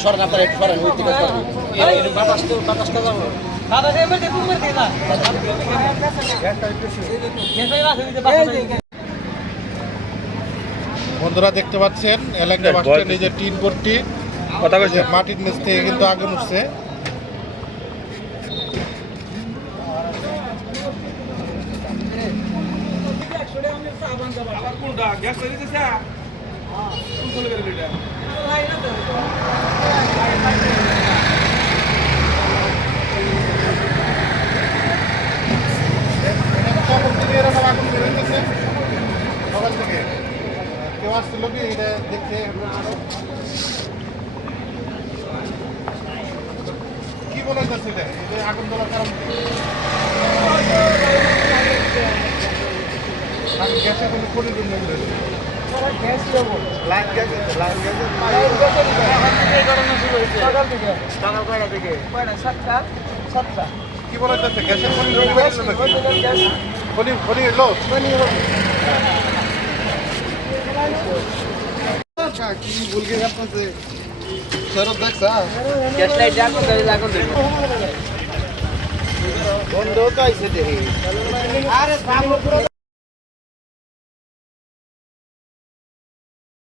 সরেন আপনার একটু সরেন ওই থেকে বাতাসটা যাবো বন্ধুরা দেখতে পাচ্ছেন এলাকায় বাসটা নিজের টিন ভর্তি কথা বলছে মাটির নিচ থেকে কিন্তু আগুন উঠছে। সকাল থেকে কেউ আসছিল কি এটা দেখতে কি মনে হচ্ছে এটা আগুন তোলার কারণ গ্যাসে কোনো পরিজন নেই কি বলা যাচ্ছে গ্যাসের খনি এলো কি বলকে আপনাদের শরৎ দেখছা গ্যাস লাইট আগুন বন্ধ তো আইছে দেখি আরে